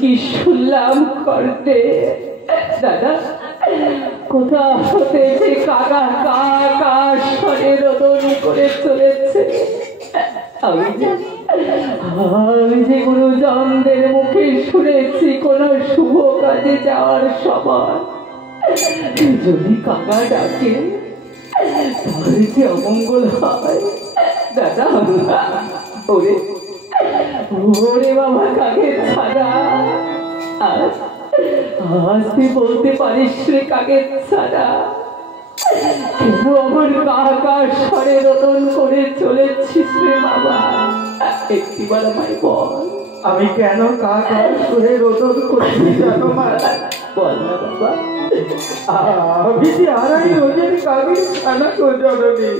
কি শুনলাম করতে দাদা, কোথা হতে যে কাকা কাকা স্বরে রোদন করে চলেছে। আমি যে গুরুজনদের মুখে শুনেছি কোন শুভ কাজে যাওয়ার সময় যদি কাকা ডাকে তাহলে যে অমঙ্গল হয়। দাদা ওরে ওরে বাবা কাকের ছাড়া আজ তুই বলতে পারিস রে কাকের ছাড়া কেন আমার কাকা স্বরে রোদন করে চলেছিস রে বাবা? একটিবার আমায় বল। আমি কেন কাকা স্বরে রোদন করছি জানো মা? বল না বাবা। আমি যে আড়াই রোজের কাকের ছানা তো জননী।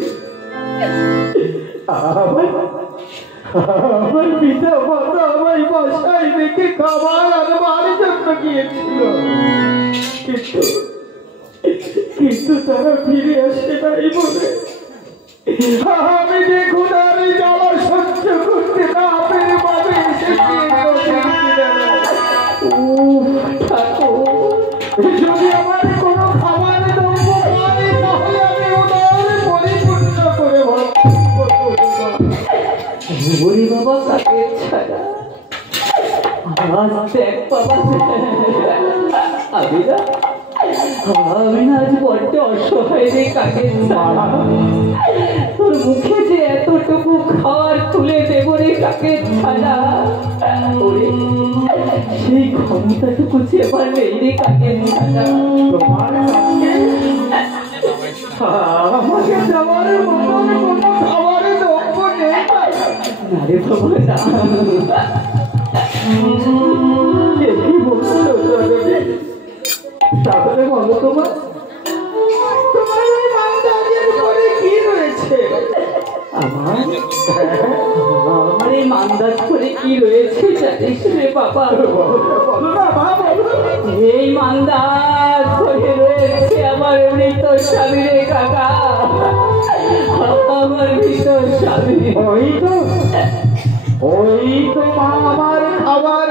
আমার পিতা মাতা আমায় বাসায় রেখে খাবার আনবার জন্য গিয়েছিল, কিন্তু তারা ফিরে আসে নাই বলে আমি দেখুন আমি জ্বালা সহ্য করতে না পেরে পাবে যদি আমার কোনো খাবার দ্রব্য পাই তাহলে আমি ওনার পরিপূর্ণ করে ওরে বাবা কাকে ছাড়া আজ দেখ বাবা আমি না আজ বড্ড অসহায় রে কাকে ছাড়া। তোর মুখে যে এতটুকু খাবার তুলে দেব রে কাকে ছাড়া, ওরে সেই ক্ষমতাটুকু যে আমার নেই রে কাকে ছাড়া। আমাকে যাওয়ার মতন কোনো খাবারের দ্রব্য নেই না রে বাবা না। কি বলছো তাহলে বলো তোমার ঘরে কি রয়েছে? আমার এই মান্দাজ করে কি রয়েছে জানিস রে বাবা? এই মান্দাজ করে রয়েছে আমার মৃত স্বামী রে কাকা, আমার মৃত স্বামী। ওই তো মা আমার খাবার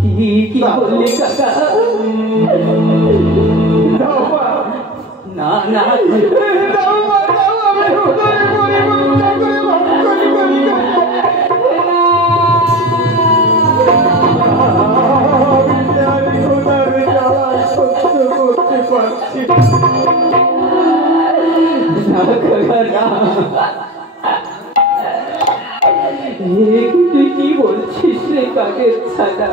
কি বললি কাকা? না না তুই কি বলছিস রে কাকের ছাড়া?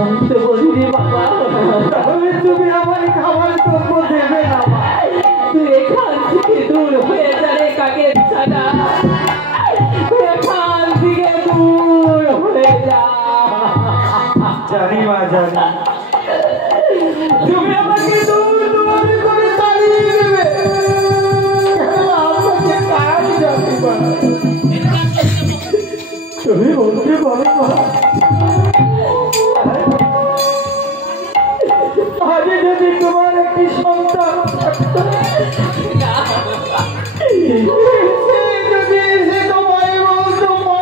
আমি তো বলিনি বাবা, তাহলে তুমি আমার খাবার দ্রব্য দেবে না মা। তুই এখান থেকে দূর হয়ে যাবে কাকের ছানা, তুই এখান থেকে দূর হয়ে যা। জানি মা, জানি তুমি আমাকে দূর দূর করে তাড়িয়ে দেবে, আমাকে কাজ জানি মা। তুমি বলতে পারো মা, আজ যদি তোমার একটি সন্তান থাকতো, সে যদি এসে তোমায় বলতো মা,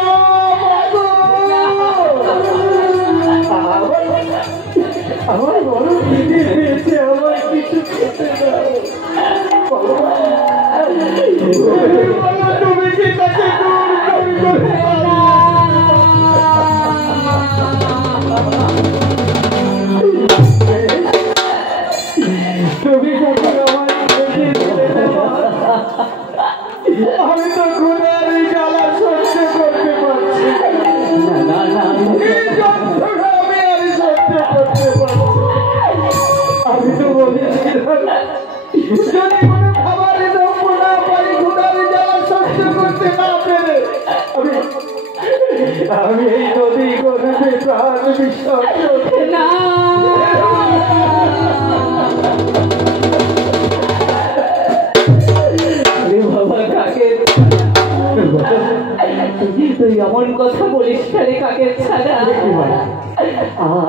আমার বড় খিদে পেয়েছে, আমার কিছু খেতে দাও, তুমি কি তাকে দূর করে তুমি যখন আমার আমি তো ঘুরের জ্বালা সহ্য করতে পারছি না না না, আমি আর সহ্য করতে পারছি। আমি তো বলেছিলাম যদি কোনো খাবারের দ্রব্য না পারি, ঘুরের জ্বালা সহ্য করতে না পেরে আমি এই নদী গর্ভে প্রাণ বিসর্জন না বাবা, কাকের তুই এমন কথা বলিস রে কাকের ছাড়া।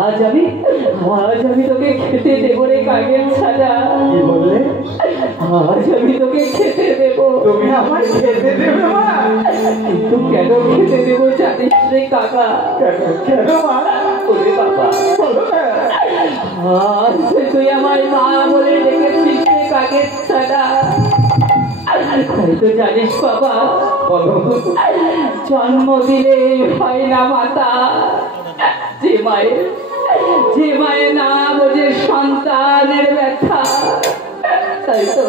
আজ আমি তোকে খেতে দেবো রে কাকের ছাড়া। কি বললে? আজ আমি তোকে খেতে দেবো। তুমি আমায় খেতে দেবে মা? কিন্তু কেন খেতে দেবো জানিস রে কাকা? কেন মা? ওরে বাবা, বলো না। আজ তুই আমায় মা বলে ডেকেছিস রে কাকের ছাড়া। হয়তো জানিস বাবা, জন্ম দিলে হয় না মাতা, যে মায়ের না বোঝে সন্তানের ব্যথা। তাই তো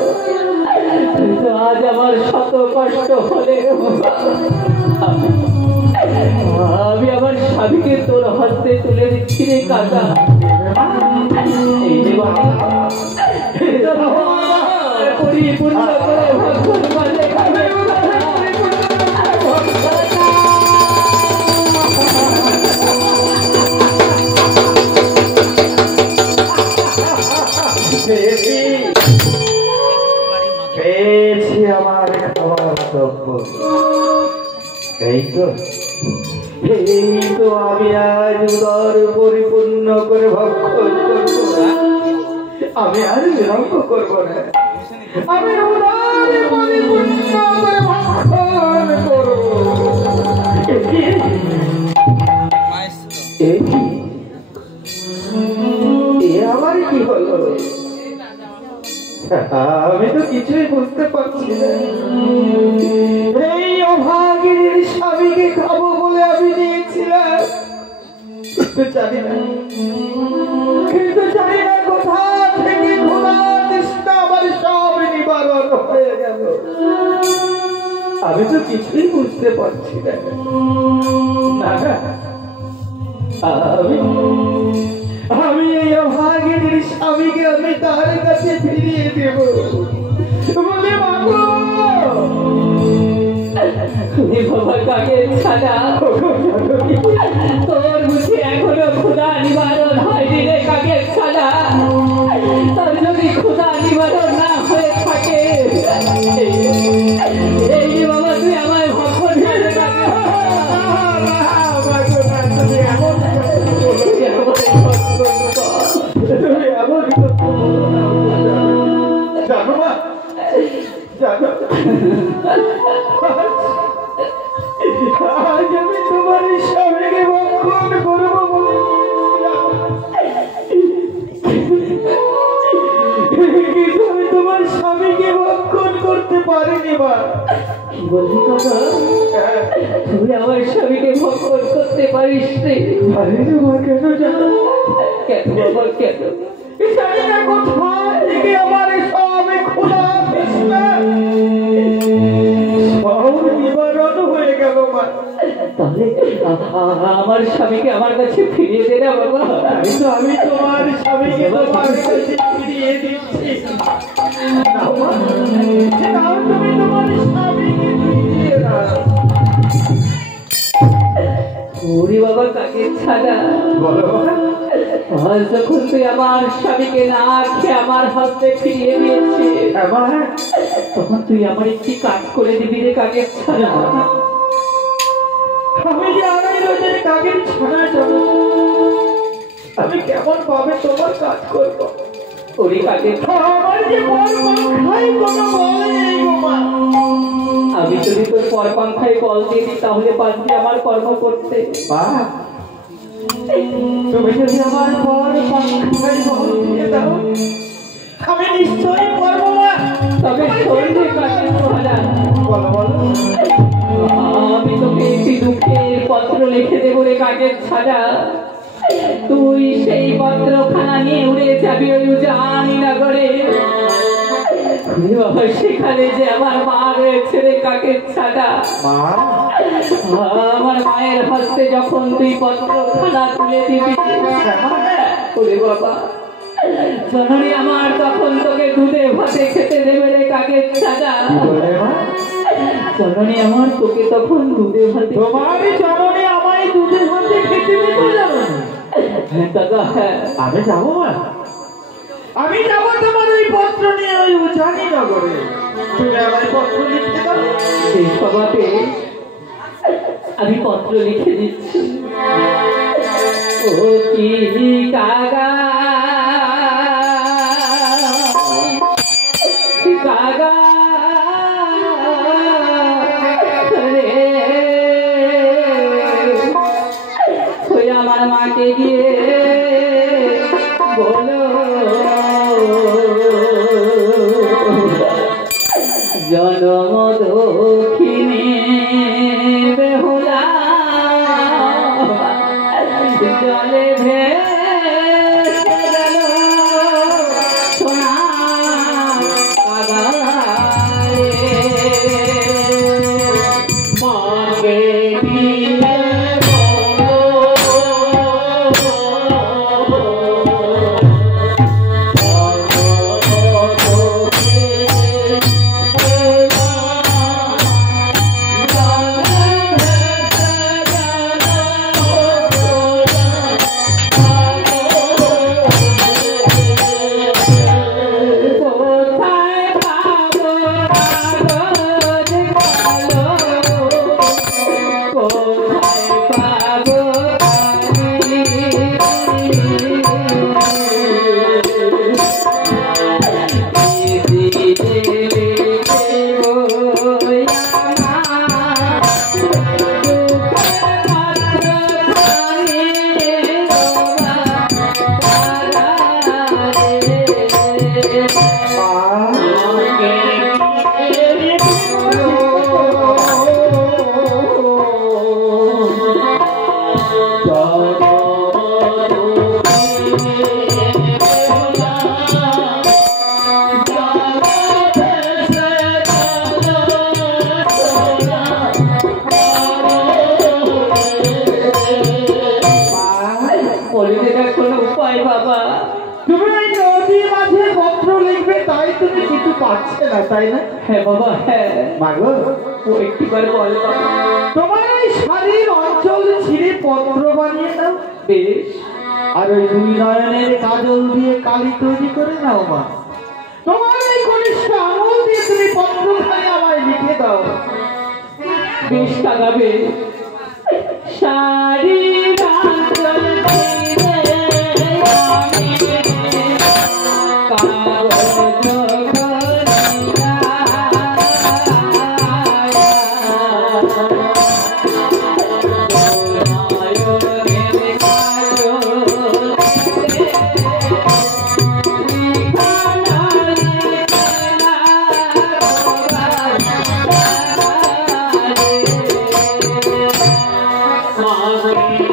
আজ আমার শত কষ্ট হলে আমি আমার স্বামীকে তোর হস্তে তুলে দিচ্ছি রে কাকা। এই যে বাবা, পরিপূর্ণ করে ভগবান বলে পেয়েছি আমার খাবার দ্রব্য। এই তো আমি আজ উদর পরিপূর্ণ করে ভক্ষণ করবো। আমি আর বিলম্ব করবো না, আমি উদর পরিপূর্ণ করে ভক্ষণ করবো। আমার কি হলো? আমি তো কিছুই বুঝতে পারছি না। এই অভাগীর স্বামীকে খাবো বলে আমি নিয়েছিলাম, কিন্তু জানি না কোথা থেকে খোলা তৃষ্ণা আমার সব নিবারণ হয়ে গেল। আমি তো কিছুই বুঝতে পারছি না। আমি এই অভাগীর স্বামীকে আমি তার কাছে ফিরিয়ে দেব বলে বাবা কাকের ছাড়া। তোর বুঝি এখনো ক্ষুধা নিবারণ হয়নি রে কাকের ছাড়া? তোর যদি ক্ষুধা নিবারণ না হয়ে থাকে, এই বাবা তুই আমায় ভক্ষণ করে আজ আমি তোমার স্বামীকে ভক্ষণ করবো বলেছিলাম, কিন্তু আমি তোমার স্বামীকে ভক্ষণ করতে পারিনি। মা কি বললি কাকা? তুই আমার স্বামীকে ভক্ষণ করতে পারিস রে? পারিনি মা। কেন জানো? কেন বাবা, কেন? জানি না কোথায় থেকে আমার স্বামী ক্ষুধা তৃষ্ণা সব নিবারণ হয়ে গেল। মা তাহলে আমার স্বামীকে আমার কাছে ফিরিয়ে দে না বাবা। আমি তোমার স্বামীকে তোমার কাছে ফিরিয়ে দিচ্ছি। নাও মা, নাও তুমি তোমার স্বামীকে ফিরিয়ে দাও। ওরে বাবা কাকের ছানা, বলো মা। আজ যখন তুই আমার স্বামীকে না খেয়ে আমার হাতে ফিরিয়ে দিয়েছিস, তখন তুই আমার একটি কাজ করে দিবি রে কাকের ছানা। আমি যে আড়াই রোজের কাকের ছানা যাব, আমি কেমন ভাবে তোমার কাজ করবো? ওরে কাকের, আমার যে পর পাখায় কোনো বল নেই গো মা। আমি যদি তোর পর পান্থায় বল দিয়ে দিই তাহলে পারবি আমার কর্ম করতে। মা, তুমি যদি আমার পর পাখায় বল দিয়ে দাও, আমি নিশ্চয়ই করবো মা। তবে শোন রে কাকের ছানা, বলো বলো। আমি তোকে একটি দুঃখের পত্র লিখে দেবো রে কাকের ছানা। তুই সেই পত্রখানা নিয়ে উড়ে যাবি ওই জানি নগরে। বাবা সেখানে যে আমার মা রয়েছে রে কাকের ছানা, মা, আমার মায়ের হস্তে যখন তুই পত্রখানা তুলে দিবি, ওরে বাবা জননী আমার তখন তোকে দুধে ভাতে খেতে দেবে রে কাকের ছানা। জননী আমার তোকে তখন দুধে ভাতে, তোমার জননী আমায় দুধে ভাতে খেতে দেবে জানো? হ্যাঁ দাদা হ্যাঁ, আমি যাবো মা, আমি যাবো তোমার ওই পত্র নিয়ে ওই উজানি নগরে। তুমি আমার পত্র লিখতে দাও। সেই সভাতে আমি পত্র লিখে দিচ্ছি। ও কি কাগা কাগা রে, তুই আমার মাকে গিয়ে বলো জনম দক্ষিণে বেহুলা জলে ভেসে গেল সোনা কাগারে মাকে দিলে কোনো উপায় বাবা? তুমি এই নদীর মাঝে পত্র লিখবে তাই তুমি কিছু পাচ্ছে না, তাই না? হ্যাঁ বাবা হ্যাঁ। মাগো, ও একটিবার বল বাবা। তোমার এই শাড়ির অঞ্চল ছিঁড়ে পত্র বানিয়ে দাও। বেশ। আর ওই দুই নয়নের কাজল দিয়ে কালি তৈরি করে নাও মা। তোমার এই কনিষ্ঠ আঙুল দিয়ে তুমি পত্রখানি আমায় লিখে দাও। বেশ লাগাবে। শাড়ির অঞ্চল ছিঁড়ে আমি কাগজ Thank you.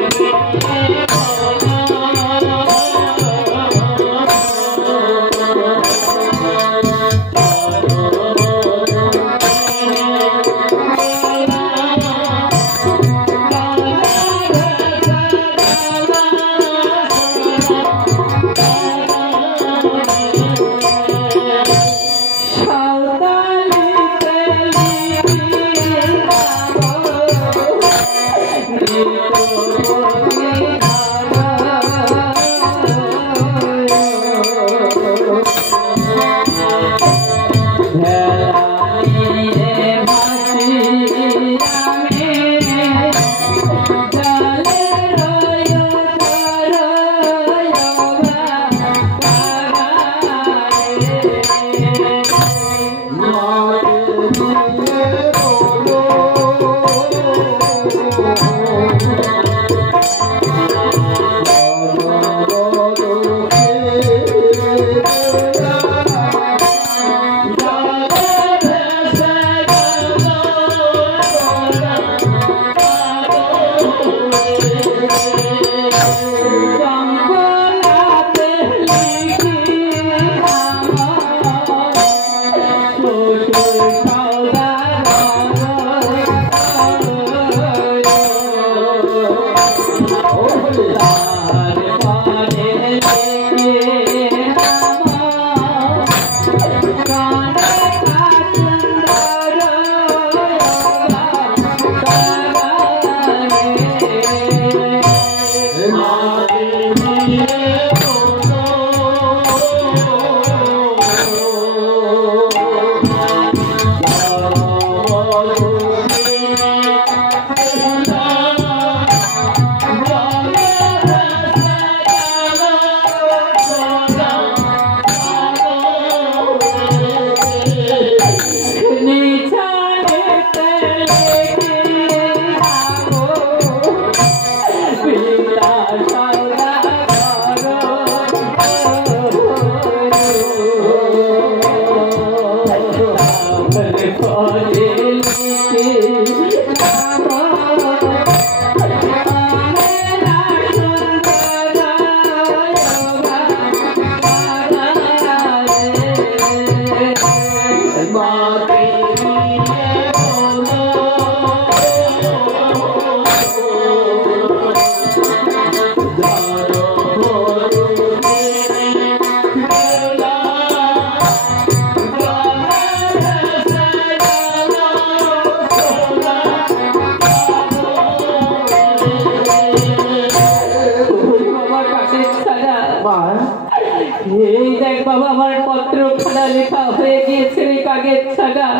বাবা আমার পত্রখানা লেখা হয়ে গিয়েছে রে কাগজ ছাড়া,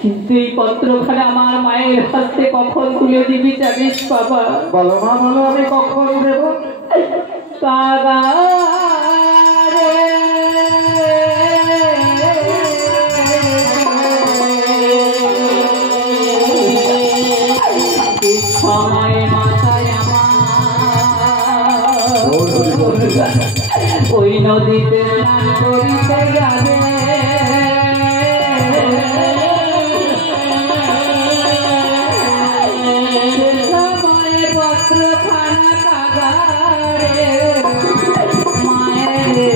কিন্তু এই পত্রখানা আমার মায়ের হাতে কখন তুলে দিবি জানিস বাবা? বলো মা বলো, আমি কখন দেব? কাগা সময় মাথায় আমার ওই নদীতে স্নান করিতে যাবে, সময়ে পত্রখানা কাগারে মায়ের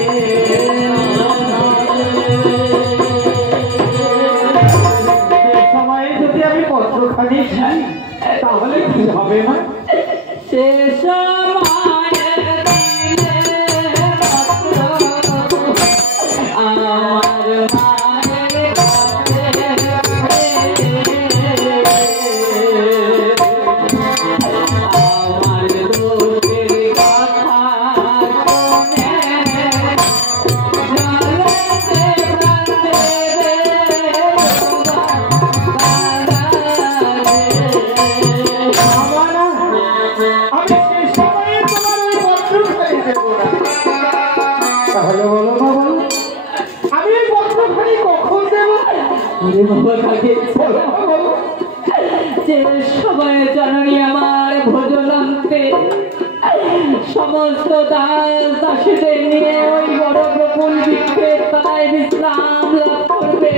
সময়ে যদি আমি পত্রখানি খাই তাহলে কি হবে মা? সে সময় যে সময় জননী আমার ভোজনান্তে সমস্ত দাস দাসীদের নিয়ে ওই বড় গোকুল বৃক্ষের তলায় বিশ্রাম লাভ করবে,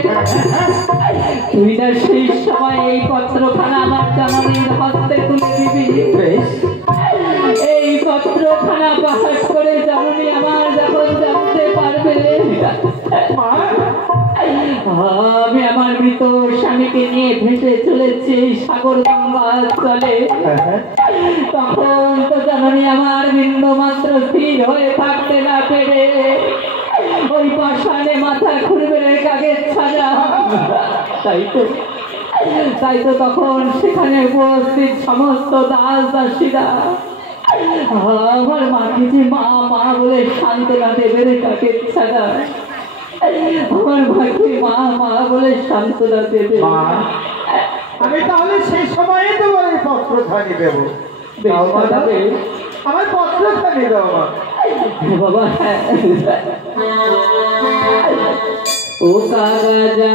তুই না সেই সময় এই পত্রখানা আমার জননীর হস্তে তুলে দিবি। এই পত্রখানা পাঠ করে জননী আমার যখন জানতে পারবে আমি আমার মৃত স্বামীকে নিয়ে ভেসে চলেছি সাগর গঙ্গার জলে, তখন তো জননী আমার বিন্দু মাত্র স্থির হয়ে থাকতে না পেরে ওই পাষাণে মাথা ঘুরবে রে কাগজ ছাড়া। তাই তো তখন সেখানে উপস্থিত সমস্ত দাস দাসীরা আমার মাকে যে মা মা বলে সান্ত্বনা দেবে রে কাগজ ছাড়া, আমার মাকে মা মা বলে সান্ত্বনা দেবে। আমি তাহলে সেই সময়ে তোমার এই পত্রখানি দেবো। আমার পত্রখানি দাও মা। বাবা ও কাগজা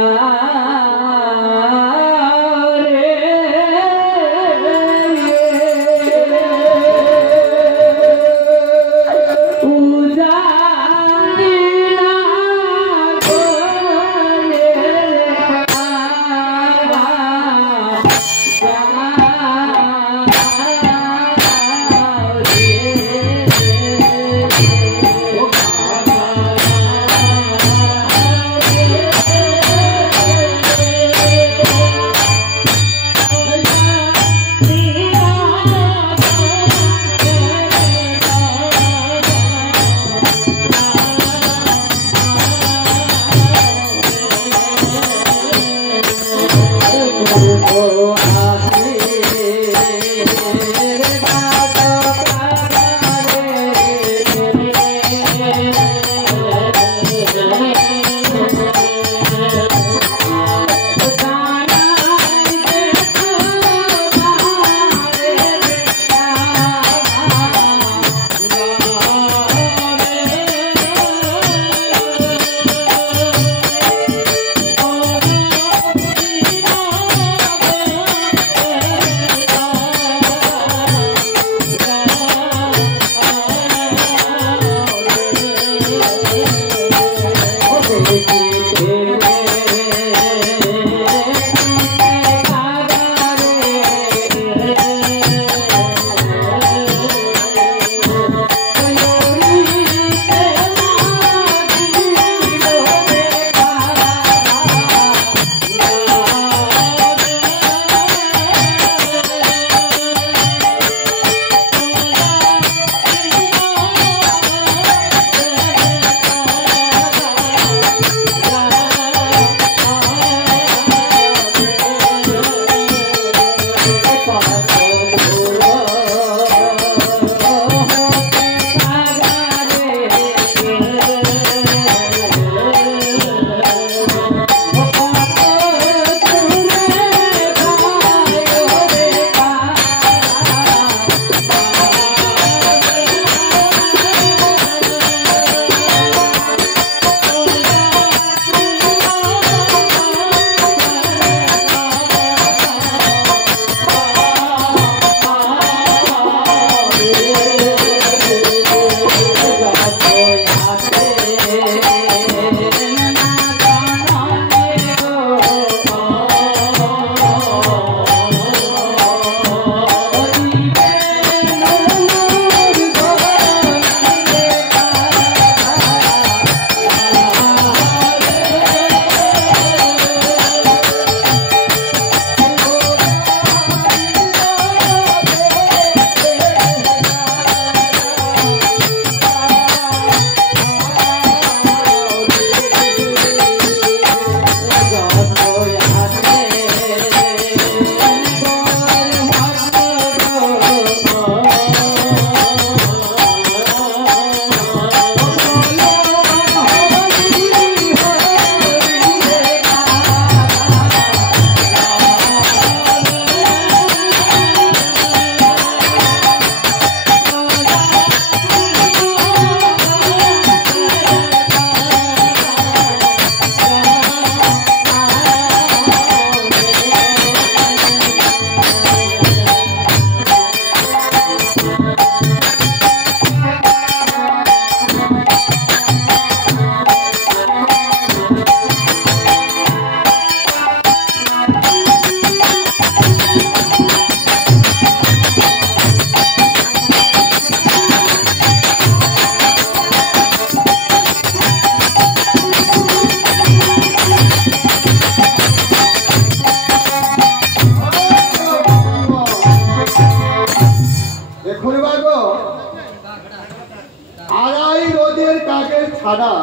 ছাড়া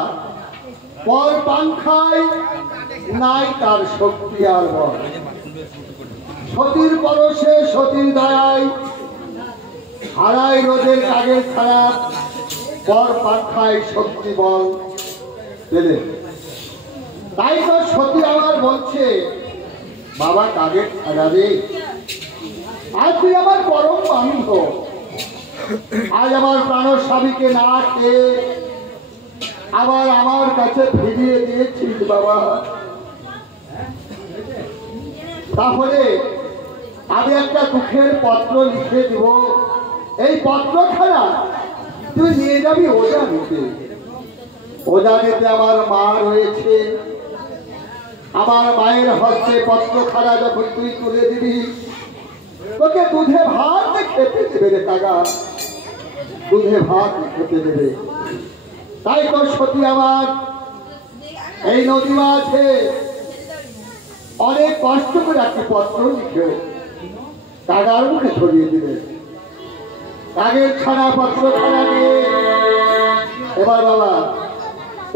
পর পাংখায় নাই তার শক্তি আর বল। সতীর পরশে সতীর দয়ায় হারায় রোদের কাগের ছাড়া পর পাংখায় শক্তি বল পেলে। তাই তো সতী আমার বলছে, বাবা কাগের ছাড়া রে, আজ তুই আমার পরম বান্ধব, আজ আমার প্রাণ স্বামীকে না খেয়ে আবার আমার কাছে ফিরিয়ে দিয়েছিস বাবা। তাহলে আমি একটা দুঃখের পত্র লিখে দিব, এই পত্রখানা তুই নিয়ে যাবি ওজা নিতে। ওজা নিতে আমার মা রয়েছে, আমার মায়ের হস্তে পত্রখানা যখন তুই তুলে দিবি, তোকে দুধে ভাত খেতে দেবে রে কাকা, দুধে ভাত খেতে দেবে। তাই তো সতী আমার এই নদী মাঝে অনেক কষ্ট করে একটি পত্র লিখে কাকার মুখে ছড়িয়ে দিবে। কাগের ছাড়া পত্র ছাড়া নিয়ে এবার বাবা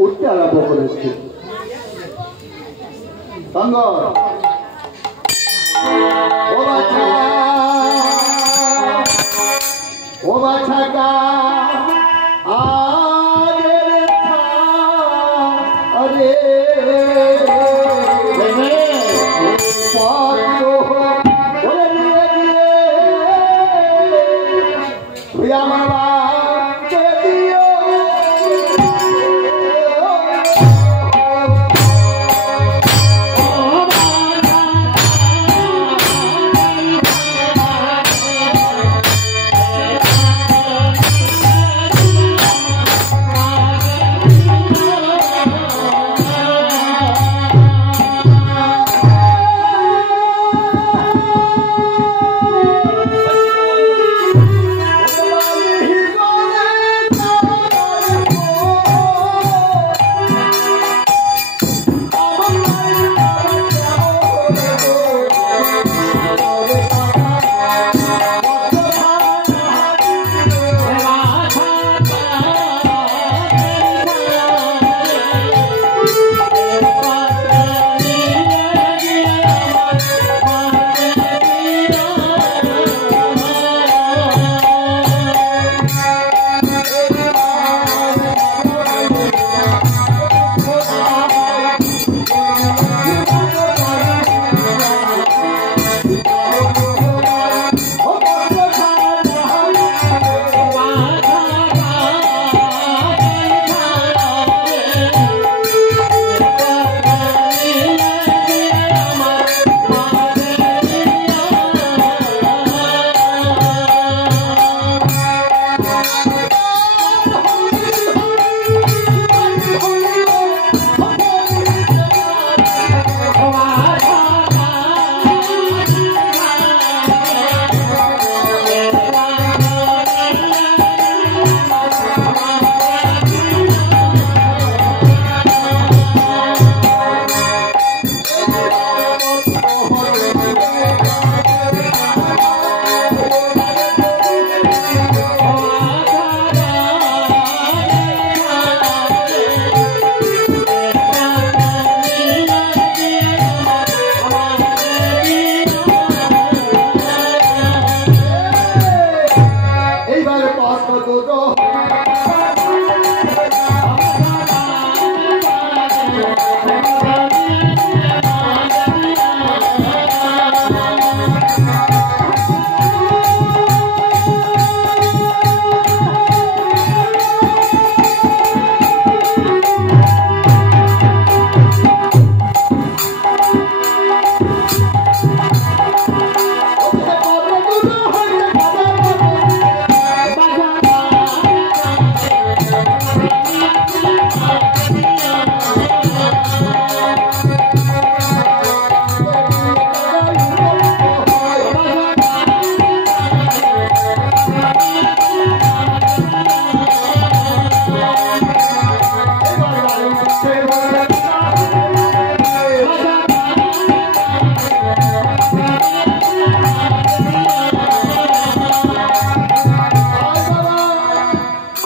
উঠতে আরম্ভ করেছে। ও বাছা, ও বাছা কা আরে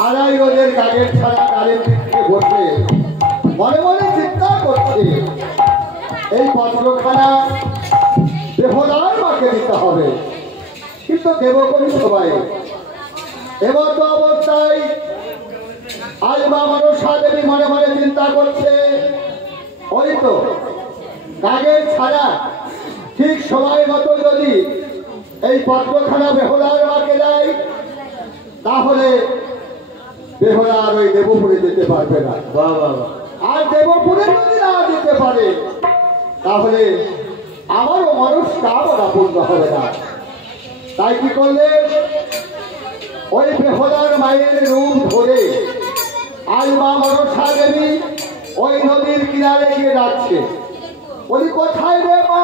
আড়াই রোদের কাগের ছাড়া গাড়ির পিঠে বসে মনে মনে চিন্তা করছে এই পত্রখানা বেহুলার মাকে দিতে হবে, কিন্তু দেব কোন সবাই। এবার তো অবস্থায় আজ বা মনসা দেবী মনে মনে চিন্তা করছে ওই তো কাগের ছাড়া ঠিক সময় মতো যদি এই পত্রখানা বেহুলার মাকে দেয় তাহলে বেহুলা আর ওই দেবপুরে যেতে পারবে না। আর দেবপুরে যদি না যেতে পারে তাহলে আমারও মনস্কামনা পূর্ণ হবে না। তাই কি করলেন, ওই বেহুলার মায়ের রূপ ধরে আজ মা মনসা দেবী ওই নদীর কিনারে গিয়ে ডাকছে, বলি কোথায় রে মা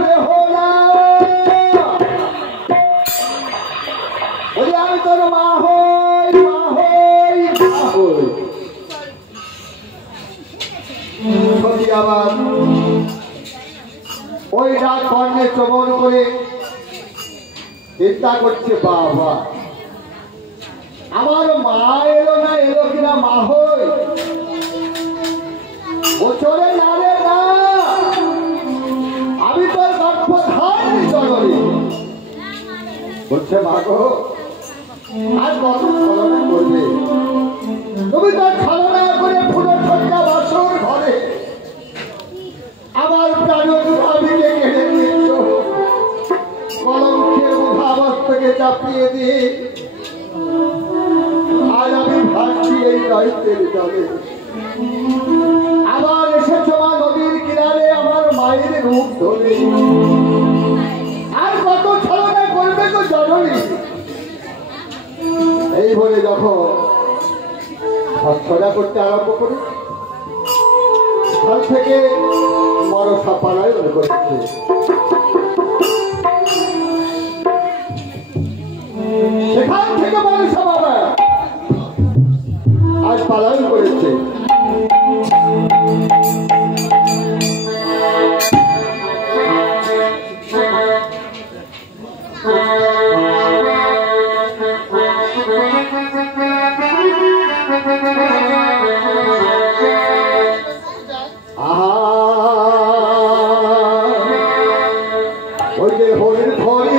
বেহুলা, বলি আমি তোর মা হই মা হই মা হই। সত্যি আবার ওই ডাক কর্ণে শ্রবণ করে চিন্তা করছে, বাবা আমার মা এলো না, এলো কিনা মা হই। ও চলে না রে না, আমি তোর গর্ভধারী জননী। বলছে মা গো আজ কত ছলনা করবে তুমি, তোর ছলনা করে ফুলের ঠোঁটা বাসর ঘরে আমার প্রাণ স্বামীকে কেড়ে নিচ্ছ, কলঙ্কের মুখাবস্থাকে চাপিয়ে দিয়ে আজ আমি ভাসছি এই দায়িত্বের জলে। আবার এসেছ মা নদীর কিনারে আমার মায়ের রূপ ধরে, আর কত ছলনা করবে তো জননী। এই বলে যখন ছড়া করতে আরম্ভ করে সকাল থেকে মনসা পালায়ন করছে। সেখান থেকে মনসা বাবা আজ পালন করেছে। ওই যে হরির ধরি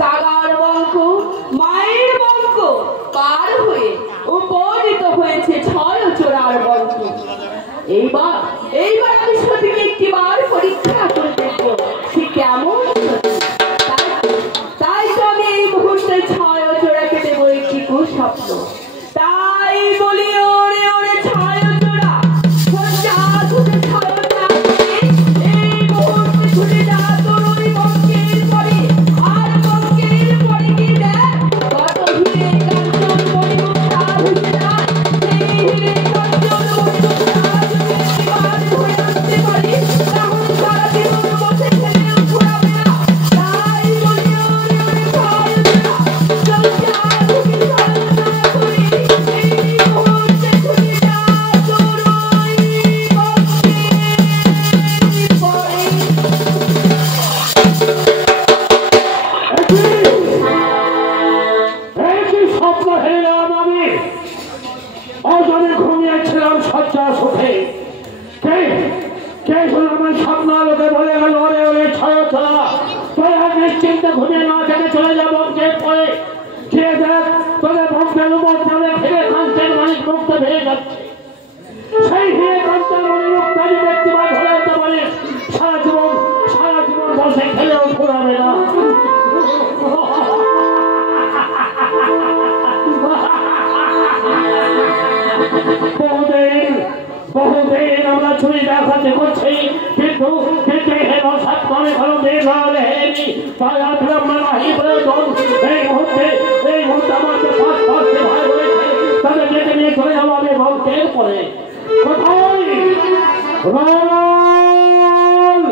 কাগার বঙ্ক মায়ের বঙ্ক পার হয়ে উপনীত হয়েছে ছয় চোরার বঙ্ক। এইবার আমি সতীকে একটিবার পরীক্ষা করে দেখবো সে কেমন সতী। তাই তো আমি এই মুহূর্তে ছয় চোরাকে দেবো একটি কুস্বপ্ন। তাই বলি ওরে ওরে ছয় চোরা সজ্জা ছুটে ছয় এই মুহূর্তে ছুটে যা তোর ওই বঙ্কের পরে। আর বঙ্কের পরে কি দেখ কত হিরে কাঞ্চন মণিমুক্তা হইতে যায়। সেই হিরে কাঞ্চন মণিমুক্তা যদি একবার ধরে আনতে পারি তাহলে সারা জীবন বসে খেলেও ঘোরাবে না। তাই বলি ওরে ওরে ছয় চোরা সজ্জা ছুটে ছয় করে এই মুহূর্তে ছুটে যা তোর ওই বঙ্কের পরে। একই স্বপ্ন হেলাম আমি, অজনে ঘুমিয়েছিলাম শয্যা সুখে। কে শুনে আমার স্বপ্ন লোকে বলে গেল ওরে ওরে ছয় চলা তোর আর নিশ্চিন্তে ঘুমিয়ে না থেকে চলে যাব বঙ্কের পরে। খেয়ে দেখ তোদের বঙ্কের উপর চলে ফিরে কাঞ্চন মানিক মুক্ত ভেঙে যাচ্ছে। সেই ফিরে কাঞ্চন মানিক মুক্ত যদি একটিবার ধরে আনতে পারিস সারা জীবন বসে খেলেও ঘুরাবে না। বহুদিন আমরা ছুরি দেখাতে করছি কিন্তু হেন সাত করে ভালো মেয়ে ধরে হেনি তাই আর বিলম্ব নাহি প্রয়োজন। এই মুহূর্তে আমাদের পাঁচটি ভাই রয়েছে তাদের ডেকে নিয়ে চলে যাবো আমি বঙ্কের পরে। কোথায় রল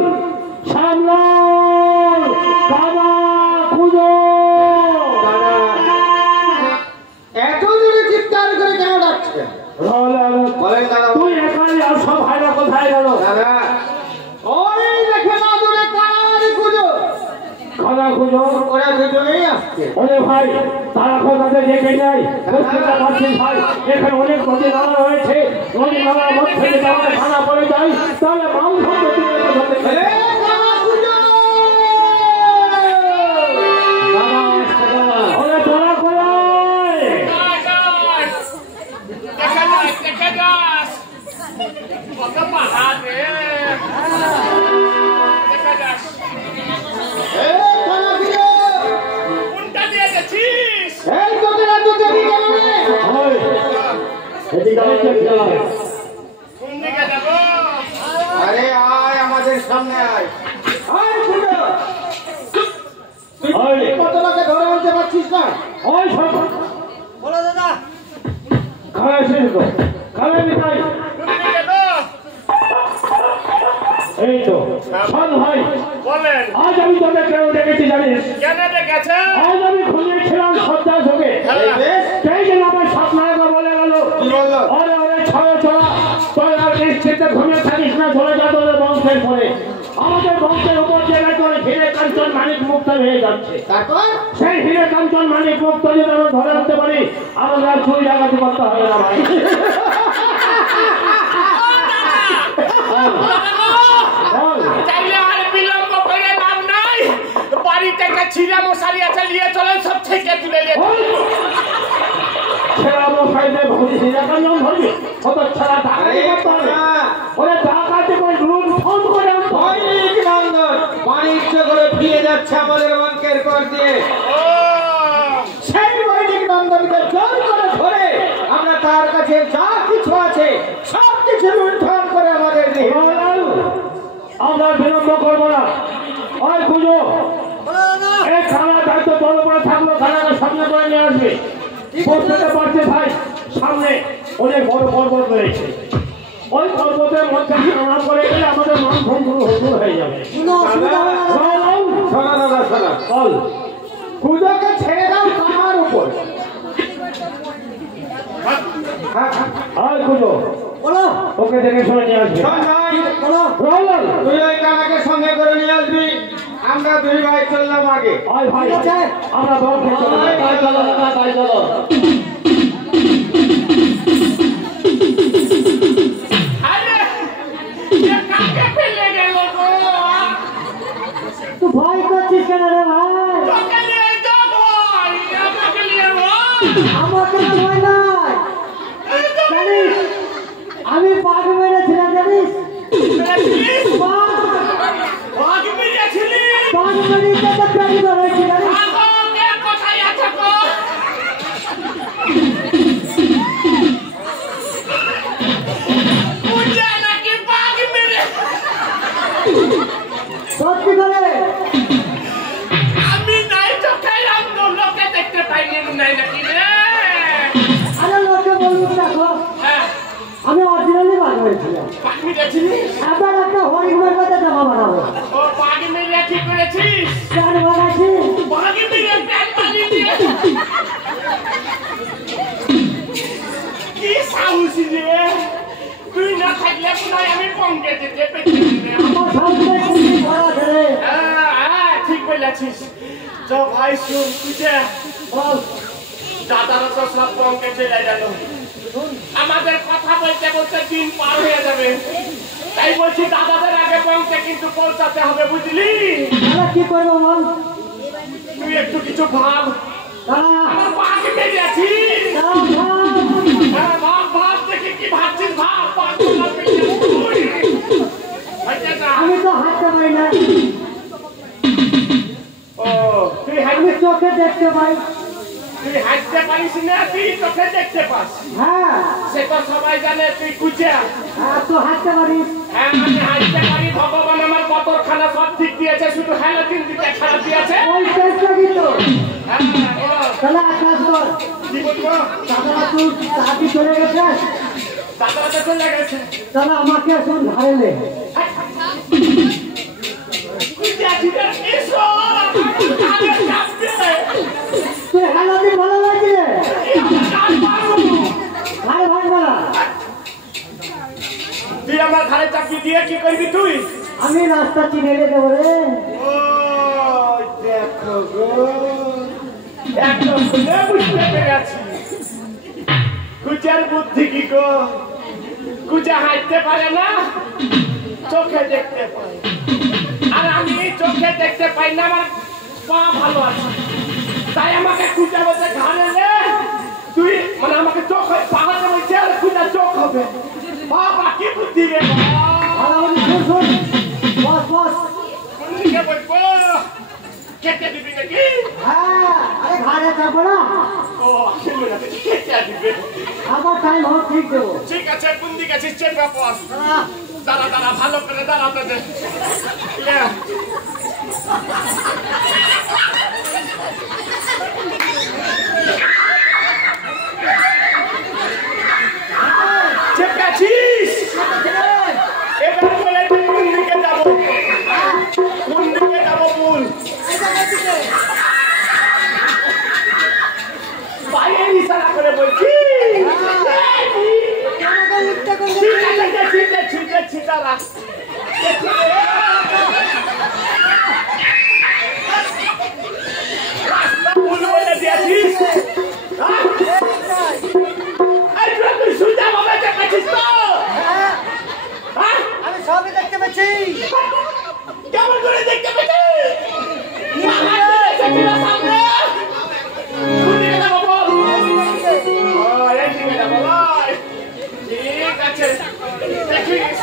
সামলাল কানা খুঁজো। এত জোরে চিৎকার করে কেন ডাকছেন? বলেন দাদা। তুই এখানে আর সব ভাইরা কোথায় গেল? দাদা ওই দেখে না দূরে কানার খুঁজো। খানা খুঁজো ওরা দুজনেই আসছে। ওরে ভাই তারা কোথাতে ডেকে নেয় বুঝতে পারছিস ভাই। এখানে অনেক নদী নালা রয়েছে, নদী নালার মধ্যে যদি আমাদের খানা পড়ে যায় তাহলে মাংস এ কানা খুঁজো। ওরে তারা কোথায়? এ কানা খুঁজো। এই তোদের এত দেরি কেন রে? ওই, এদিকে আয়। আরে আয় আমাদের সামনে আয়। আয় খুঁজো। ওই। তুই কত লোকে ধরে আনতে পারছিস না? ওই সব বলো দাদা। খাওয়া শেষ কর, খাওয়া নিতাই। এই তো শোন ভাই, বলেন আজ আমি তোদের কেউ ডেকেছি জানিস? কেন ডেকেছেন? আজ আমি খুঁজেছিলাম সজ্জা যোগে। এই বেশ। সেই যেন আমার স্বপ্নায়িকা বলে গেল কি বললো? ওরে ওরে ছয় চলা তোর আর নিশ্চিন্তে ঘুমিয়ে থাকিস না, চলে যা তোদের বংশের পরে। আমাদের বংশের উপর জায়গায় তোর হিরে কাঞ্চন মানিক মুক্ত হয়ে যাচ্ছে। তারপর সেই হিরে কাঞ্চন মানিক মুক্ত যদি আমরা ধরে আনতে পারি আমাদের আর চুরি ডাকাতি করতে হবে না ভাই। চাইলে আর বিলম্ব করে নাম নাই, বাড়িতে একটা ছিঁড়া মশারি আছে, নিয়ে চলেন সব থেকে তুলে নিয়ে। ছেড়া মশাইতে ভুলি হিরে কাঞ্চন ধরবি কত ছেড়া ডাকাতি করতে হবে। ওরে ডাকাতি করে রুম ফোন করে আনতে হবে। অনেক নন্দন বাণিজ্য করে ফিরে যাচ্ছে আমাদের বঙ্কের কর দিয়ে। ও সেই বৈদিক নন্দনকে জোর করে ধরে আমরা তার কাছে যা কিছু আছে সব কিছু লুণ্ঠন করে আমাদের দিয়ে আমরা বিলম্ব করবো না। ওই পুজো এই খানা দায়িত্ব বড় বড় থাকলো, খানাটা সামনে করে নিয়ে আসবে। বুঝতে পারছে ভাই সামনে অনেক বড় পর্বত রয়েছে, ওই পর্বতের মধ্যে স্নান করে গেলে আমাদের মন ভঙ্গুর হয়ে যাবে। শোনা দাদা শোনা, বল পুজোকে ছেড়ে দাও কামার উপর। আর পুজো ওকে দেখে শুনে নিয়ে আসবে। শোন ভাই, রহমান তুই ওই কানাকে সঙ্গে করে নিয়ে আসবি, আমরা দুই ভাই চললাম আগে। ওই ভাই আমরা দল খেতে চলো না, তাই চলো। আরে এ কাকে ফেলে গেল গো? তুই ভয় করছিস কেন রে ভাই? তোকে আমার কোনো ভয় নাই জানিস আমি বাঘ মেরেছিলাম জানিস বাঘ মেরেছিলি? বাঘ মেরেছে তো প্রাণী ধরেছি জানিস কোথায় আছে গো? পূজা নাকি বাঘ মেরে? সত্যি করে আমি নাই চোখে লোকে দেখতে পাইনি নাই নাকি রে? আরে লোকে বলবো দেখো হ্যাঁ আমি অরিজিনালি বাঘ মেরেছিলাম বাঘ মেরেছিলি? এবার একটা হরিণ মেরে জামা বানাবো ও বাঘ মেরে কি করেছিস? প্রাণ বানাচ্ছি বাঘ মেরে প্যান বানিয়ে দিয়ে কি সাহস রে? তুই না থাকলে পুনরায় আমি পঙ্কে যেতে পেতে আমার সামনে কুড়ি ধরা ধরে ঠিক বলেছিস। তো ভাই শুন তুই বল দাদারা তো সব পঙ্কে চলে গেল, আমাদের কথা বলতে বলতে দিন পার হয়ে যাবে, তাই বলছি দাদাদের আগে পঙ্কে কিন্তু পৌঁছাতে হবে বুঝলি? তাহলে কি করবো বল তুই একটু কিছু ভাব। দাঁড়া আমার বাঘ মেরেছি। দাঁড়া হ্যাঁ ভাব ভাব দেখি কি ভাবছিস ভাব। বাঘ মেরেছি। আমি তো হাঁটতে পারি না ও তুই আমি চোখে দেখতে পাই তুই হাঁটতে পারিস না, তুই চোখে দেখতে পাস। হ্যাঁ সে তো সবাই জানে তুই কুচা। আর তো হাঁটতে পারিস হ্যাঁ আমি হাঁটতে পারি, ভগবান আমার বতরখানা সব ঠিক দিয়েছে, শুধু হ্যালোজিন দিতে খারাপ দিয়েছে। ওই চেষ্টা কিন্তু হ্যাঁ বলো। তাহলে আকাশ কর কি বলবো? দাদা তুই তাড়াতাড়ি চলে গেছে দাদারা তো চলে গেছে। তাহলে আমাকে শুন ধারেলে কুচা ছিলেন এসো, কানে চাপবে। তুই হেলাদি ভালো লাগছে কান মারো। ঘাড়ে ভাগ মারা তুই আমার ঘাড়ে চাপিয়ে দিয়ে কি করবি তুই? আমি রাস্তা চিনে দেবো রে ও দেখো গো, একদম শুনে বুঝতে পেরেছি কুচার বুদ্ধি কি গো। কুচা হাঁটতে পারে না, চোখে দেখতে পায়, আর আমি চোখে দেখতে পাই না, আমার পা ভালো আছে, তাই আমাকে কুচা বলতে ঘাড়ে রে তুই, মানে আমাকে চোখ পাহাড়ে বলছে আর কুচা চোখ হবে। বাবা কি বুদ্ধি রে ভালো শুন শুন বস বস কোনদিকে বলবো? কেটে দিবি নাকি? হ্যাঁ আরে ঘাড়ে যাবো না ও আসলে না, কেটে দিবে। আমার টাইম হোক ঠিক দেবো ঠিক আছে, কোন দিকে আছিস চেপে পড়। দাঁড়া দাঁড়া দাঁড়া, ভালো করে দাঁড়াতে দে। চেপে আছিস? এবার বলে তুই কোন দিকে যাবো? কোন দিকে যাবো বল? বাইরে ইশারা করে বলছি। আমি সবই দেখতে পাচ্ছি কেমন করে দেখতে পেতে? সামনে ঠিক আছে দেখিস।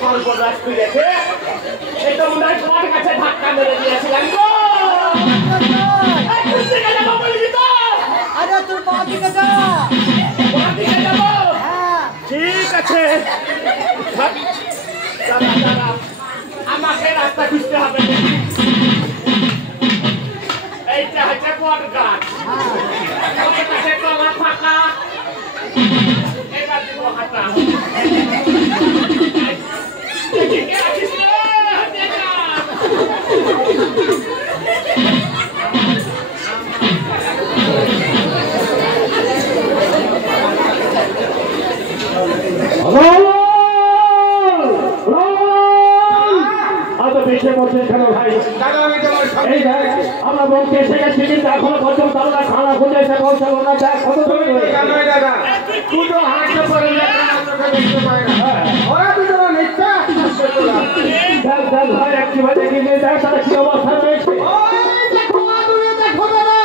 সর্বনাশ করেছে, এই তো মনে হয় তোমার কাছে ধাক্কা মেরে দিয়েছিলাম গো। বলবি তো আরে তোর মা দিকে যা দিকে যাবো? হ্যাঁ ঠিক আছে, দাঁড়া দাঁড়া, আমাকে রাস্তা খুঁজতে হবে। এইটা হচ্ছে বট গাছ, ওর কাছে তোমার ফাঁকা। এবার দিব হাঁটা। এদিকে আছিস রে, দেখা। আমরা বলতে এসে গেছি কিন্তু এখনো পর্যন্ত আমরা খানা খুঁজে এসে পৌঁছাবো না। দেখ কত দূরে রয়েছে। দুটো হাঁটতে পারে দেখতে পায় না ওরা দুটো মিথ্যা দেখ দেখ ভাই একটু ভাই দেখে নিয়ে দেখ তারা কি অবস্থা রয়েছে। ওই দেখো দূরে দেখো দাদা,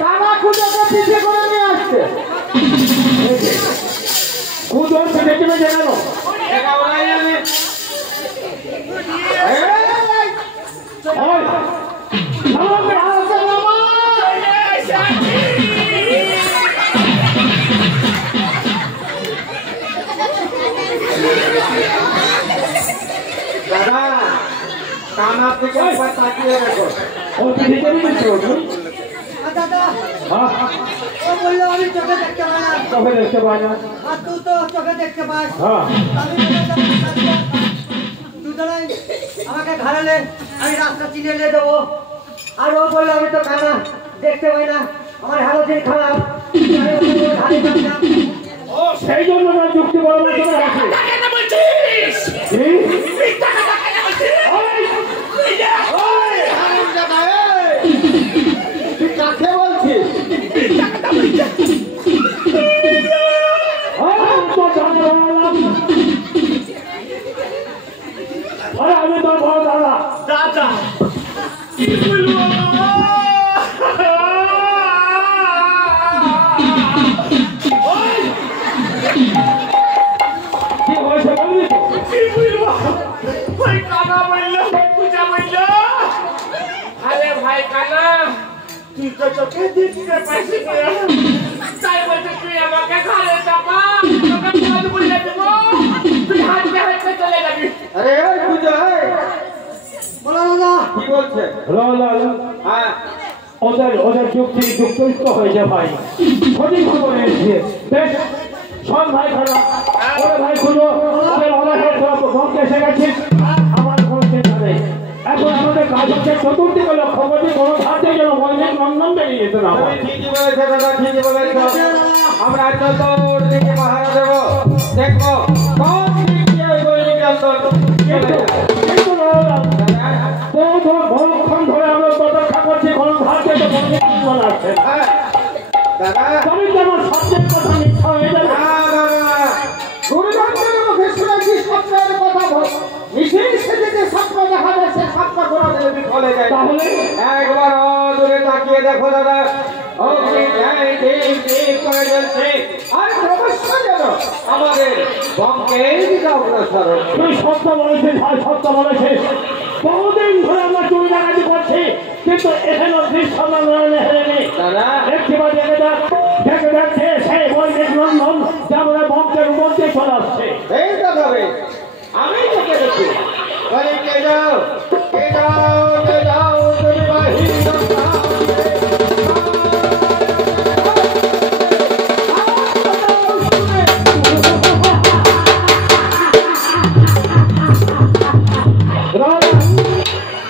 কানা খুঁজোকে পিছে করে নিয়ে আসছে। কুদর পিঠে চেপে জানানো দাদা কানার দিকে একবার তাকিয়ে দেখো। ও পিঠে চেপে দিচ্ছে দাদা হ্যাঁ ও বললো আমি চোখে দেখতে পাই না, চোখে দেখতে পায় না। আর তুই তো চোখে দেখতে পাস। হ্যাঁ আমি তুই দাঁড়াই আমাকে ঘাড়ালে আমি রাস্তা চিনে নিয়ে দেবো। আর ও বললো আমি তো কানা দেখতে পাই না, আমার হালতের খারাপ, আমি ওর ঘাড়ে যাই না। ও সেই জন্য না যুক্তি বড় করে আছে। তুই কাকে বলছিস? আমি তোর বড় দাদা। দাদা কি বলবো কি হয়েছে বলবি তো? কি বলবো ভাই কানা বললো পূজা বললো আরে ভাই কানা তুই তো চোখে দেখতে পাইছিস তাই বলছে তুই আমাকে ঘরে যাবা তোকে ফোন বলে দেবো তুই হাঁটতে হাঁটতে চলে যাবি আরে ওই পূজা বলো দাদা কি বলছে? হ্যাঁ ওদের যুক্তি যুক্ত হয়েছে ভাই, সঠিক খবর এসেছে। বেশ সব ভাই খানা ওরা ভাই খুঁজো ওদের অনাহার ভক্ত এসে গেছিস, আমার কোনো চিন্তা নেই। এখন আমাদের কাজ হচ্ছে চতুর্দিকে লক্ষ্য করছি কোনো ধার্যের জন্য মন্দির নন্দন বেরিয়ে যেতে না হয়। ঠিকই বলেছে দাদা, ঠিকই বলেছ। আমরা চতুর্দিকে পাহারা দেবো, দেখবো কোন দিক দিয়ে ওই বৈদিক অঞ্চল চলে যায়। কিন্তু বহুক্ষণ ধরে আমরা প্রতীক্ষা করছি কোনো ধার্যের তো মন্দির নন্দন আছে। হ্যাঁ দাদা, তবে কি আমার সবচেয়ে কথা মিথ্যা হয়ে যাবে? গুরুজনদের মুখে শুনেছি স্বপ্নের কথা মিছিল সেজে স্বপ্ন দেখা যায়, সে স্বপ্ন ঘোরা দিলে বিফলে যায়। তাহলে একবার দূরে তাকিয়ে দেখো দাদা, অগ্নি ন্যায় দিক দিক করে জ্বলছে, আর ক্রমশ যেন আমাদের বঙ্গের দিকে অগ্রসর হচ্ছে। তুই সত্য বলেছিস ভাই, সত্য বলেছিস। বহুদিন ধরে আমরা চুরি ডাকাতি করছি, কিন্তু এখানে দৃশ্যমানে হেরেনি। দাদা একটি বার দেখে দেখছে সেই বৈদিক নন্দন যে আমাদের ভক্তের মধ্যে চলে আসছে। এই তো তবে আমি তোকে দেখি বলি, কে যাও কে যাও কে যাও তুমি বাহির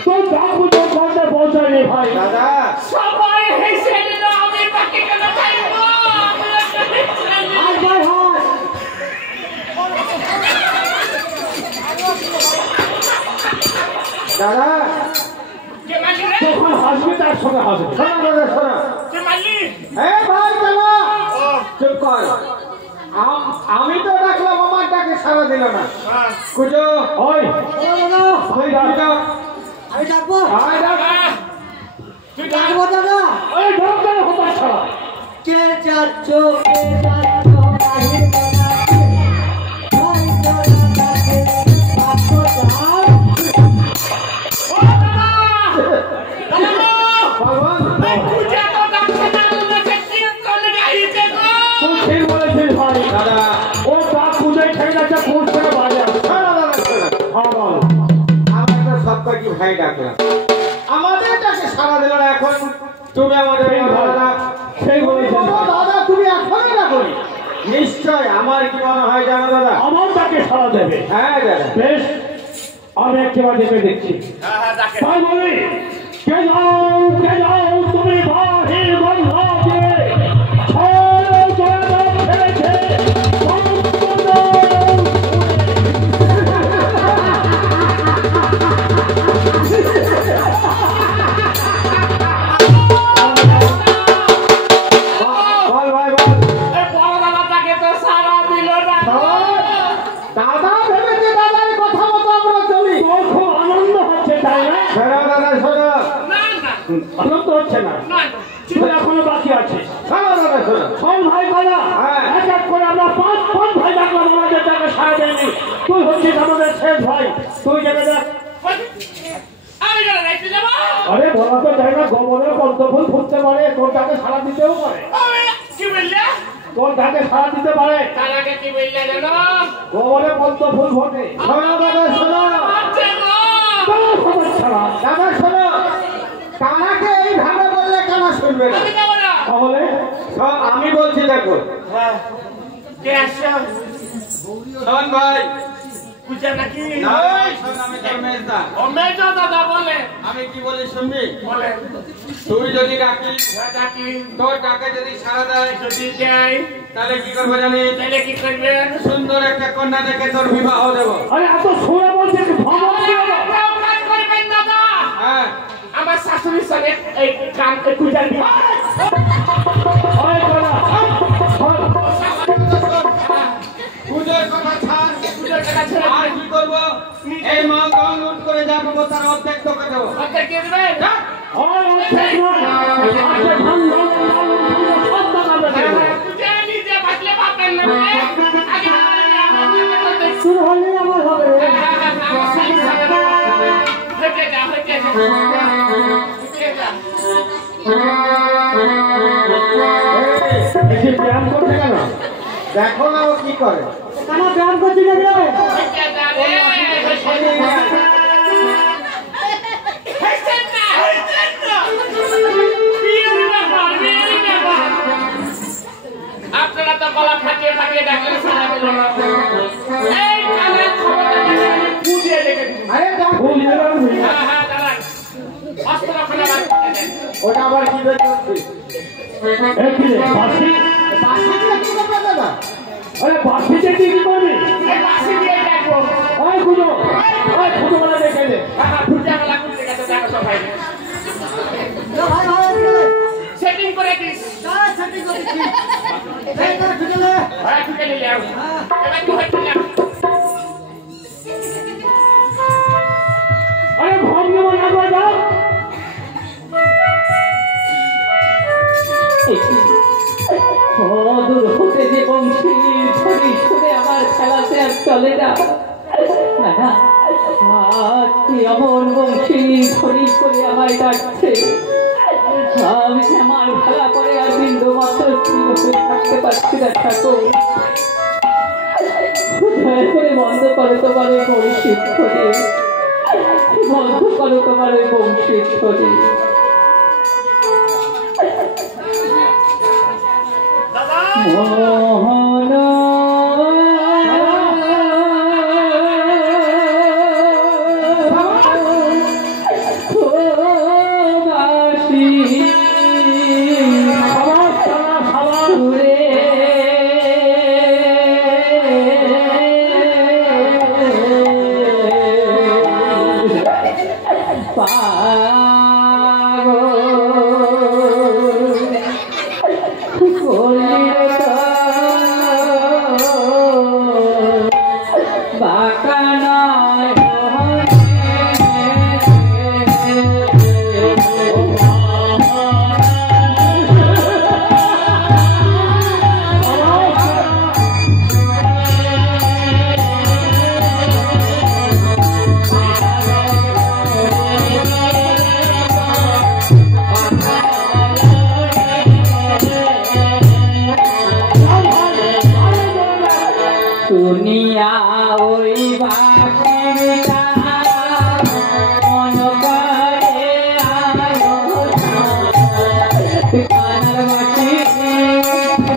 তোর বাবু তোর ঘরে পৌঁছায়নি ভাই। দাদা সবাই হেসে দিল আমি বাকি কেন খাইবো আর জয় হয় দাদা কে মালি রে যখন হাসবি তার সঙ্গে হাসবি। শোনো দাদা শোনো, কে মালি এই ভাই দাদা ও চুপ কর। আমি তো ডাকলাম, আমার ডাকে সারা দিল না। হ্যাঁ কুজো ওই বলো দাদা ওই ডাকো, আমি ডাকবো আয় ডাক। তুই ডাকবো দাদা। ওই ঢোকার হতা ছাড়া কে যাচ্ছ কে যাচ্ছ বাহির বেড়াতে, ভাই চলা কাছে বাক্য যাও। ও দাদা দাদা ভগবান এই পূজা তো ডাকছে না তোমাকে কীর্তন গাইতে গো তুই ঠিক বলেছিস ভাই। দাদা ও তার পূজায় খেয়ে যাচ্ছে কোন থেকে বাজে। শোনো দাদা শোনো, হ্যাঁ বল। আমরা তো সব কটি ভাই ডাকলাম, আমাদের ডাকে সারা দিল না। এখন তুমি আমাদের সেই বড় ভাই, দাদা, সেই বলেছিস বড় ভাই। দাদা তুমি এখনই ডাকনি। নিশ্চয় আমার কি মনে হয় জানো দাদা? আমার তাকে সারা দেবে। হ্যাঁ দাদা বেশ আমি একেবারে দেখে দেখছি। হ্যাঁ হ্যাঁ ডাকে তাই বলি কে যাও তুমি বাহির বন্ধ দিয়ে ছেড়ে চলে ফেলেছে বল ভাই বল। এই বড় দাদাটাকে তো সারা দিল না দাদা ভেবেছে দাদার কথা মতো আমরা চলি। তোর খুব আনন্দ হচ্ছে তাই না? আনন্দ হচ্ছে না এখনো বাকি আছে শোন ভাই কালা এক এক করে আমরা পাঁচ ভাই ডাকলাম আমাদের টাকা সারা দেয়নি তুই হচ্ছিস আমাদের শেষ ভাই তুই যাবে দেখ আরে বলা তো যায় না গোবরের পদ্মফুল ফুটতে পারে তোর তাকে সারা দিতেও পারে তোর তাকে সারা দিতে পারে গোবরে পদ্মফুল ফোটে কানাকে এইভাবে বললে কানা শুনবে না তাহলে আমি বলছি দেখো শোন ভাই আমি কি বলি শুনবি তুই যদি ডাকি তোর ডাকে যদি সারা দেয় তাহলে কি করবো জানি সুন্দর একটা কন্যা দেখে তোর বিবাহ দেবো আরে এত শুনে বলছে হ্যাঁ আমার শাশুড়ির সঙ্গে এই কাম পূজার বিবাহ পুজোর কথা ছাড় পুজোর কথা ছাড় আর কি করবো এই মা ডাউনলোড করে যা পাবো তার অর্ধেক তোকে দেবো অর্ধেক দিয়ে দেবে নিজে বাঁচলে পাবেন না শুরু হলে আমার হবে ব্যায়াম করতে কেন দেখো না ও কি করে কানা ব্যায়াম করছি না আপনারা তো গলা ফাটিয়ে ফাটিয়ে ডাকলেন এই কানের খবর পুজিয়ে রেখে দিন হ্যাঁ দাঁড়ান অস্ত্র খানা ওটা আবার কি করছিস আরে বাসিতে কি করবি বাসি দিয়ে ডাকবো ওই ফুটোবেলা দেখে দে ফুটাবেলা করতে গেছে দেখো সবাই সেটিং করে দিস হ্যাঁ ঠুকে নিলে এবার কি হচ্ছে না আরে ভঙ্গি বানাবো যাও অদূর হতে যে বংশী ধরি শুনে আমার খেলাতে আর চলে না আজকে অমন বংশী ধরি করে আমায় ডাকছে আমি আমার খেলা করে আর বিন্দু মাত্র স্থির হয়ে থাকতে পারছি না ঠাকুর দয়া করে বন্ধ করো তোমার ওই বংশী ধরে বন্ধ করো তোমার ওই বংশী ধরে মোহন শুনিয়া ওই বাকিটা মন করে কানার বাকি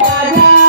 বাজায়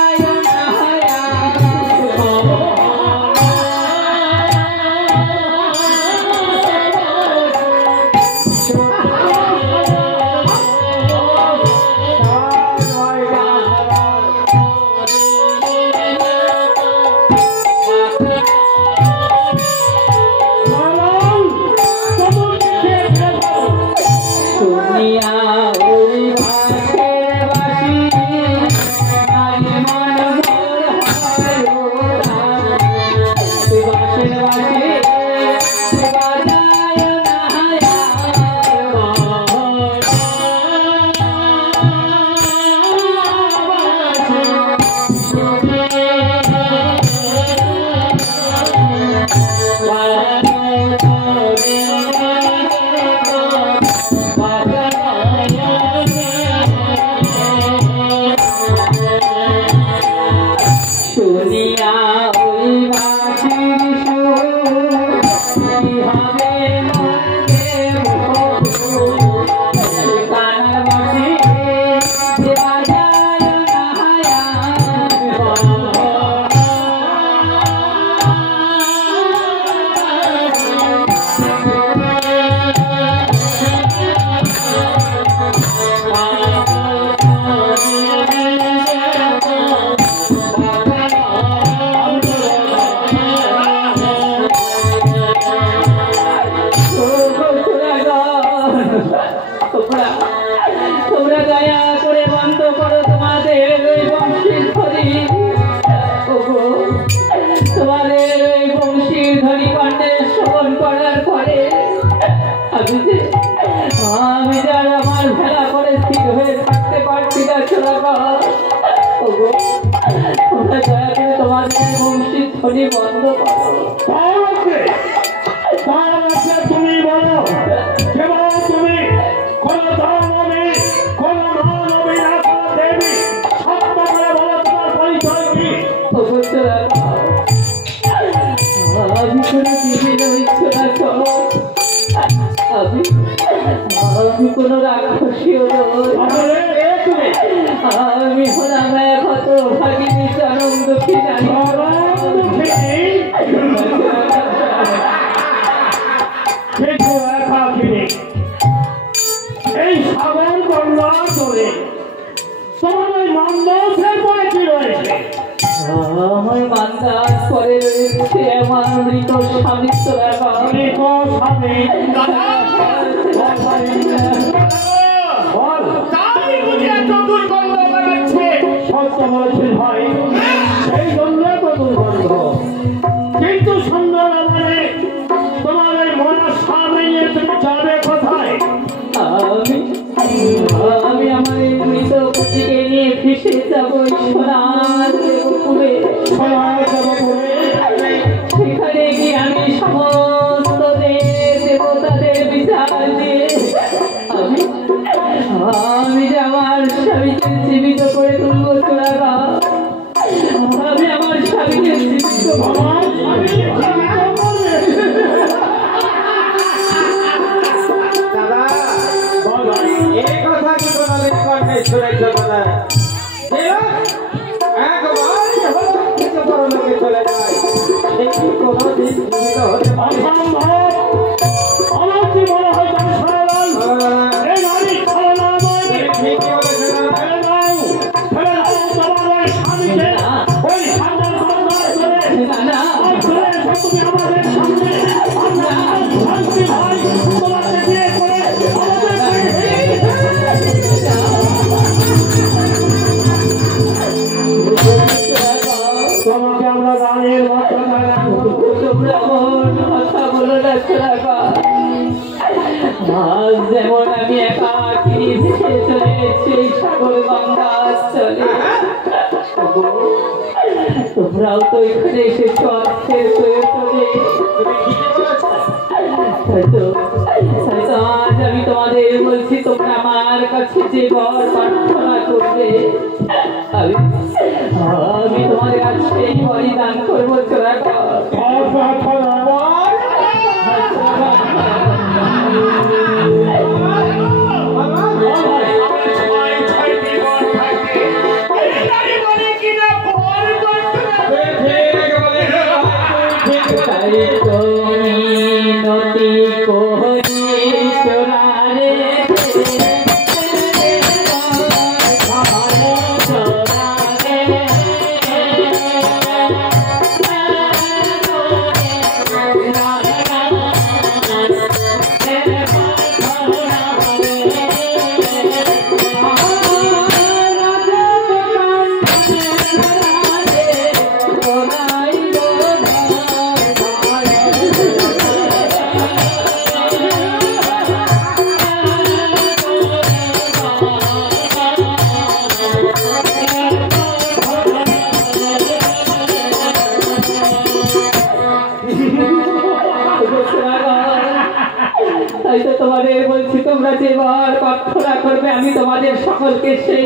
তাই তো তোমাদের বলছি তোমরা যে বার প্রার্থনা করবে আমি তোমাদের সকলকে সেই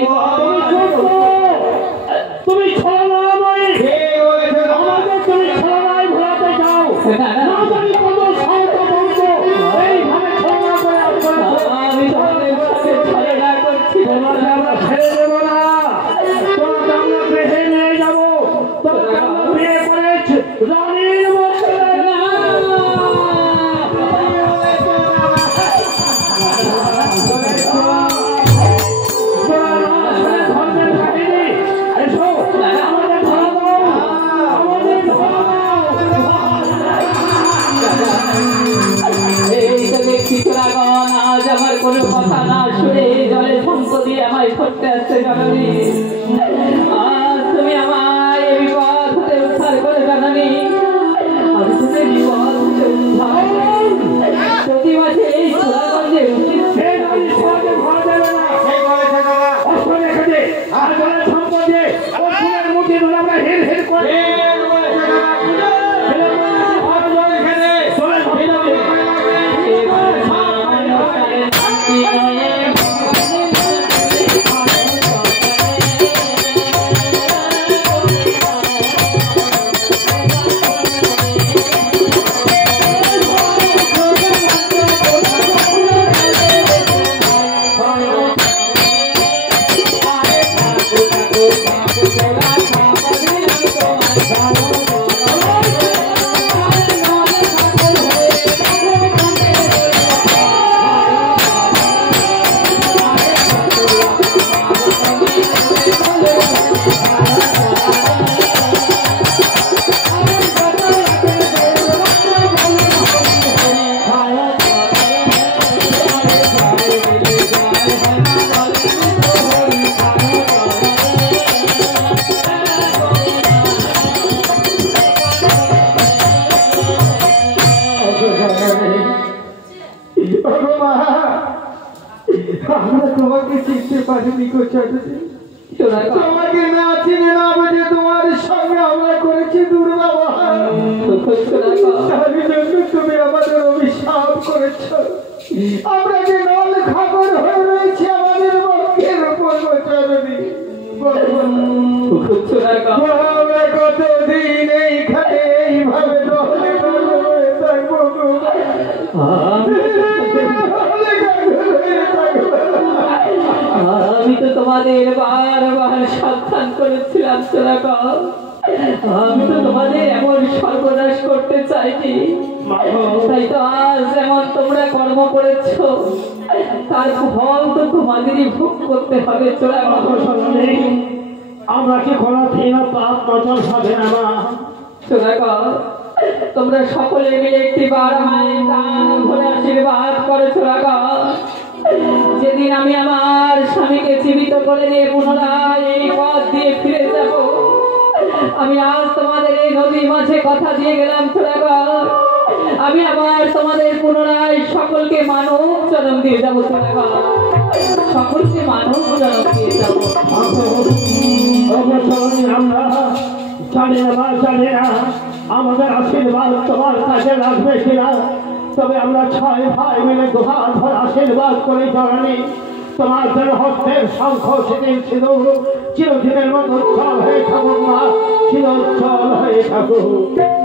তুমি ছলনাময় আমাদের তুমি ছলনায় ভোলাতে চাও না জানি কত শত বংশ এইভাবে ছলনা করে আমি তোমাদের সাথে ছলনা করছি তোমাকে আমরা ছেড়ে দেবো না তোমাকে আমরা গৃহে নিয়ে যাবো তোমাকে আমরা বিয়ে করে রানীর মতো আজ আমার কোনো কথা না শুনে জলে ভঙ্গ দিয়ে আমায় ধরতে আসছে জানানি আজ তুমি আমায় এই বিপদ হতে উদ্ধার করে জানানি আমি তুমি বিপদ হতে উদ্ধার প্রতি মাসে এই চোরাগঞ্জে আমরা তোমাকে চিনতে পারিনি গো চাটুজি তোমাকে না চিনে না বুঝে তোমার সঙ্গে আমরা করেছি দুর্ব্যবহার তারই জন্য তুমি আমাদের অভিশাপ করেছ আমরা যে নল খাবার হয়ে রয়েছি আমাদের বক্ষের উপর চাটুজি আমরা কতদিন এইখানে এইভাবে দলে হয়ে থাকবো আমি তো তোমাদের বারবার সাবধান করেছিলাম চোরাকা আমি তো তোমাদের এমন সর্বনাশ করতে চাইনি তাই তো আজ যেমন তোমরা কর্ম করেছ তার ফল তো তোমাদেরই ভোগ করতে হবে চোরাকা আমরা কি কোনো দিন পাপ নজর হবে না মা চোরাকা তোমরা সকলে মিলে একটি বার আমায় প্রাণ ভরে আশীর্বাদ করো চোরাকা যেদিন আমি আমার স্বামীকে জীবিত করে নিয়ে পুনরায় এই পথ দিয়ে ফিরে যাব আমি আজ তোমাদের এই নদীর মাঝে কথা দিয়ে গেলাম চোরাগর আমি আবার তোমাদের পুনরায় সকলকে মানব জন্ম দিয়ে যাবো চোরাগর সকলকে মানব জন্ম দিয়ে যাবো আমরা জানি না আমাদের আশীর্বাদ তোমার কাছে লাগবে কিনা তবে আমরা 6 ভাই মিলে দুহাত ভর আশীর্বাদ করে জননী তোমার যেন হস্তের শঙ্খ সেদিন সিঁদুর চিরদিনের মতো উজ্জ্বল হয়ে থাকুক মা চিরোজ্জ্বল হয়ে থাকুক